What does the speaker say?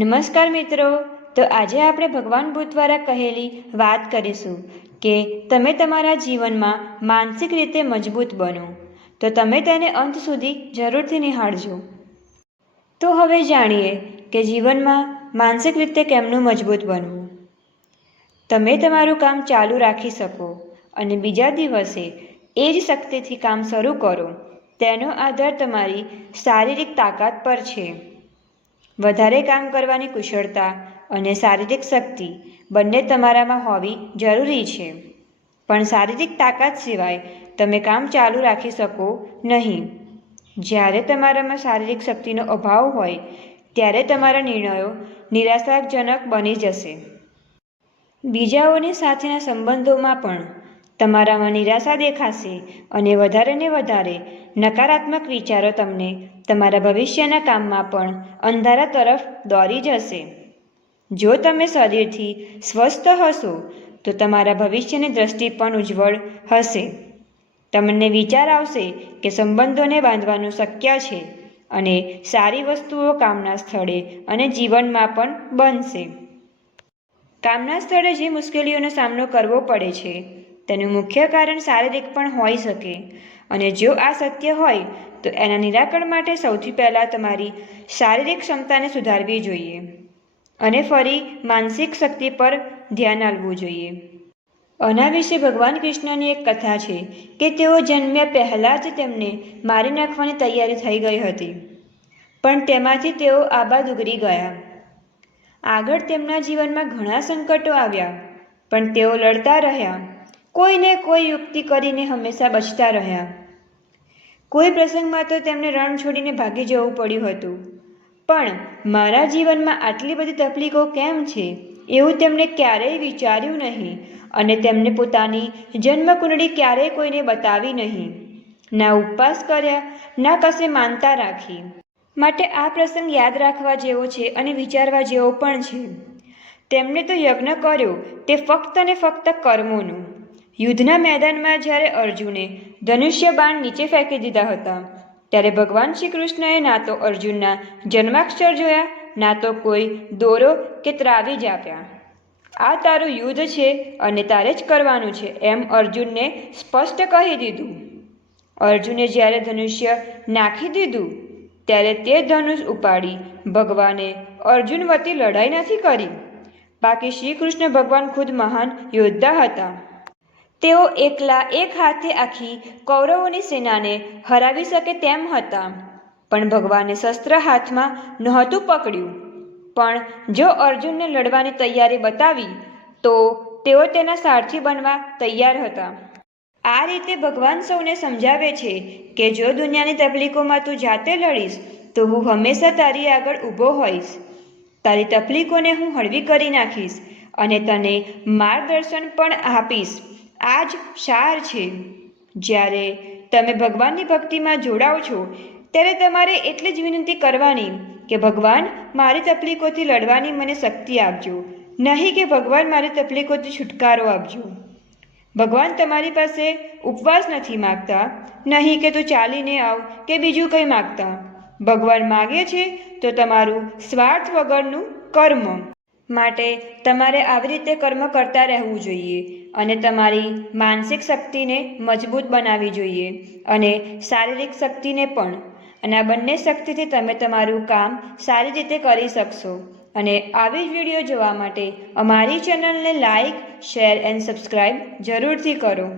નમસ્કાર મિત્રો, તો આજે આપણે ભગવાન બુદ્ધ દ્વારા કહેલી વાત કરીશું કે તમે તમારા જીવનમાં માનસિક રીતે મજબૂત બનો. તો તમે તેને અંત સુધી જરૂરથી નિહાળજો. તો હવે જાણીએ કે જીવનમાં માનસિક રીતે કેમનું મજબૂત બનવું. તમે તમારું કામ ચાલુ રાખી શકો અને બીજા દિવસે એ જ શક્તિથી કામ શરૂ કરો, તેનો આધાર તમારી શારીરિક તાકાત પર છે. વધારે કામ કરવાની કુશળતા અને શારીરિક શક્તિ બંને તમારામાં હોવી જરૂરી છે, પણ શારીરિક તાકાત સિવાય તમે કામ ચાલુ રાખી શકો નહીં. જ્યારે તમારામાં શારીરિક શક્તિનો અભાવ હોય ત્યારે તમારા નિર્ણયો નિરાશાજનક બની જશે. બીજાઓની સાથેના સંબંધોમાં પણ તમારામાં નિરાશા દેખાશે અને વધારે ને વધારે નકારાત્મક વિચારો તમને તમારા ભવિષ્યના કામમાં પણ અંધારા તરફ દોરી જશે. જો તમે શરીરથી સ્વસ્થ હશો તો તમારા ભવિષ્યની દ્રષ્ટિ પણ ઉજ્જવળ હશે. તમને વિચાર આવશે કે સંબંધોને બાંધવાનું શક્ય છે અને સારી વસ્તુઓ કામના સ્થળે અને જીવનમાં પણ બનશે. કામના સ્થળે જે મુશ્કેલીઓનો સામનો કરવો પડે છે તેનું મુખ્ય કારણ શારીરિક પણ હોઈ શકે, અને જો આ સત્ય હોય તો એના નિરાકરણ માટે સૌથી પહેલાં તમારી શારીરિક ક્ષમતાને સુધારવી જોઈએ અને ફરી માનસિક શક્તિ પર ધ્યાન આપવું જોઈએ. આના વિશે ભગવાન કૃષ્ણની એક કથા છે કે તેઓ જન્મ્યા પહેલાં જ તેમને મારી નાખવાની તૈયારી થઈ ગઈ હતી, પણ તેમાંથી તેઓ આબાદ ઉગરી ગયા. આગળ તેમના જીવનમાં ઘણા સંકટો આવ્યા, પણ તેઓ લડતા રહ્યા, કોઈને કોઈ યુક્તિ કરીને હંમેશા બચતા રહ્યા. કોઈ પ્રસંગમાં તો તેમને રણ છોડીને ભાગી જવું પડ્યું હતું, પણ મારા જીવનમાં આટલી બધી તકલીફો કેમ છે એવું તેમણે ક્યારેય વિચાર્યું નહીં, અને તેમને પોતાની જન્મકુંડળી ક્યારેય કોઈને બતાવી નહીં, ના ઉપવાસ કર્યા, ના કશે માનતા રાખી. માટે આ પ્રસંગ યાદ રાખવા જેવો છે અને વિચારવા જેવો પણ છે. તેમણે તો યજ્ઞ કર્યો તે ફક્ત ને ફક્ત કર્મોનો. યુદ્ધના મેદાનમાં જ્યારે અર્જુને ધનુષ્ય બાણ નીચે ફેંકી દીધા હતા ત્યારે ભગવાન શ્રી કૃષ્ણએ ના તો અર્જુનના જન્માક્ષર જોયા, ના તો કોઈ દોરો કે ત્રાવીજ આપ્યા. આ તારું યુદ્ધ છે અને તારે જ કરવાનું છે એમ અર્જુનને સ્પષ્ટ કહી દીધું. અર્જુને જ્યારે ધનુષ્ય નાખી દીધું ત્યારે તે ધનુષ ઉપાડી ભગવાને અર્જુન વતી લડાઈ નથી કરી. બાકી શ્રી કૃષ્ણ ભગવાન ખુદ મહાન યોદ્ધા હતા. તેઓ એકલા એક હાથે આખી કૌરવોની સેનાને હરાવી શકે તેમ હતા, પણ ભગવાને શસ્ત્ર હાથમાં નહોતું પકડ્યું. પણ જો અર્જુનને લડવાની તૈયારી બતાવી તો તેઓ તેના સારથી બનવા તૈયાર હતા. આ રીતે ભગવાન સૌને સમજાવે છે કે જો દુનિયાની તકલીફોમાં તું જાતે લડીશ તો હું હંમેશા તારી આગળ ઊભો હોઈશ. તારી તકલીફોને હું હળવી કરી નાખીશ અને તને માર્ગદર્શન પણ આપીશ. આ જ સાર છે. જ્યારે તમે ભગવાનની ભક્તિમાં જોડાઓ છો ત્યારે તમારે એટલી જ વિનંતી કરવાની કે ભગવાન મારી તકલીફોથી લડવાની મને શક્તિ આપજો, નહીં કે ભગવાન મારી તકલીફોથી છુટકારો આપજો. ભગવાન તમારી પાસે ઉપવાસ નથી માગતા, નહીં કે તું ચાલીને આવ કે બીજું કંઈ માગતા. ભગવાન માગે છે તો તમારું સ્વાર્થ વગરનું કર્મ. માટે તમારે આવી રીતે કર્મ કરતા રહેવું જોઈએ અને તમારી માનસિક શક્તિને મજબૂત બનાવવી જોઈએ અને શારીરિક શક્તિને પણ. અને આ બંને શક્તિથી તમે તમારું કામ સારી રીતે કરી શકશો. અને આવી જ વિડીયો જોવા માટે અમારી ચેનલને લાઈક, શેર એન્ડ સબસ્ક્રાઈબ જરૂરથી કરો.